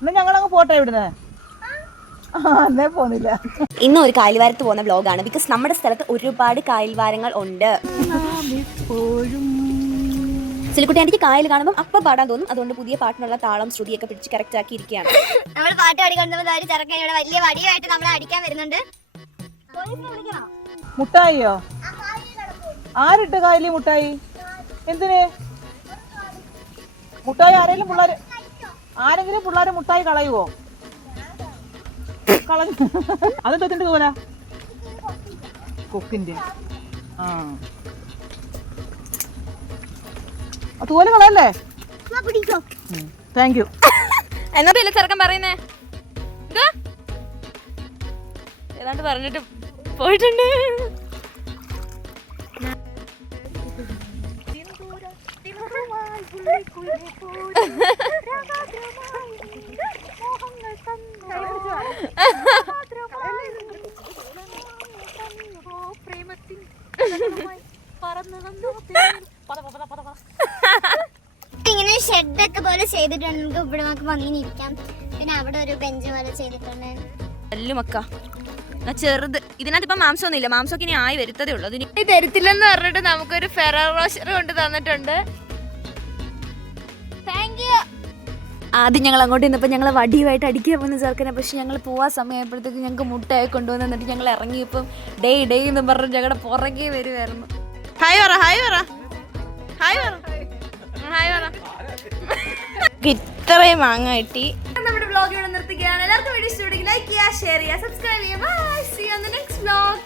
എന്നാ ഞങ്ങളങ്ങ് പോട്ടെ ഇവിടുന്ന്. എന്നേ പോന്നില്ല. ഇന്ന് ഒരു കായൽവാരത്ത് പോകുന്ന വ്ലോഗാണ്. ബിക്കോസ് നമ്മുടെ സ്ഥലത്ത് ഒരുപാട് കായൽവാരങ്ങൾ ഉണ്ട്. സിലിക്കുട്ടി ആന്റിക്ക് കായൽ കാണുമ്പോൾ അപ്പം പാടാൻ തോന്നും. അതുകൊണ്ട് പുതിയ പാട്ടിനുള്ള താളം ശ്രുതിയൊക്കെ പിടിച്ച് കറക്റ്റ് ആക്കി ഇരിക്കുകയാണ്. നമ്മൾ പാട്ട് പാടിക്കൊണ്ടുവന്ന ഒരു ചെറുക്കൻ ഇവിടെ വലിയ വടിയായിട്ട് നമ്മളെ അടിക്കാൻ വരുന്നുണ്ട്. മുട്ടായിയോ? ആരിട്ട് കായലി മുട്ടായി? എന്തിന് മുട്ടായി? ആരെങ്കിലും പിള്ളേരെ മുട്ടായി കളയുവോ? കളഞ്ഞു. അത് തൊത്തിട്ട് തോല കൊക്കിന്റെ തോല് കളയല്ലേ? Thank you. എന്നോട്ടല്ലേ ചെറുക്കൻ പറയുന്നേ? ഏതാണ്ട് പറഞ്ഞിട്ട് പോയിട്ടുണ്ട്. ഇങ്ങനെ ഷെഡൊക്കെ പോലെ ചെയ്തിട്ടുണ്ട്. നമുക്ക് ഇവിടെ നമുക്ക് വന്നിങ്ങനെ ഇരിക്കാം. പിന്നെ അവിടെ ഒരു ബെഞ്ച് പോലെ ചെയ്തിട്ടുണ്ട്. മക്ക ചെറുത്. ഇതിനകത്ത് ഇപ്പൊ മാംസമൊന്നും ഇല്ല. മാംസമൊക്കെ ഇനി ആയി വരുത്തതേ ഉള്ളൂ. അതിന് തരത്തില്ലെന്ന് പറഞ്ഞിട്ട് നമുക്കൊരു ഫെറർ റോഷർ കൊണ്ട് തന്നിട്ടുണ്ട്. ആദ്യം ഞങ്ങൾ അങ്ങോട്ട് നിന്നപ്പോൾ ഞങ്ങൾ വടിയുമായിട്ട് അടിക്കാൻ പോകുന്ന ചെറുക്കനെ. പക്ഷെ ഞങ്ങൾ പോവാൻ സമയമായപ്പോഴത്തേക്ക് ഞങ്ങൾക്ക് മുട്ടയായി കൊണ്ടുവന്ന് എന്നിട്ട് ഞങ്ങൾ ഇറങ്ങിയപ്പം ഡേ എന്ന് പറഞ്ഞ് ഞങ്ങളുടെ പുറകെ വരുമായിരുന്നു. ഹായ് പറ, ഹായ് പറ, ഹായ് പറ, ഹായ് പറ. ഇത്രയും മാങ്ങ കിട്ടി. നമ്മുടെ വ്ലോഗ് ഇവിടെ നിർത്തുകയാണ്. എല്ലാവർക്കും വീഡിയോ ഇഷ്ടപ്പെടുമെങ്കിൽ ലൈക്ക് ചെയ്യുക, ഷെയർ ചെയ്യുക, സബ്സ്ക്രൈബ് ചെയ്യുക. Bye, see you on the next vlog.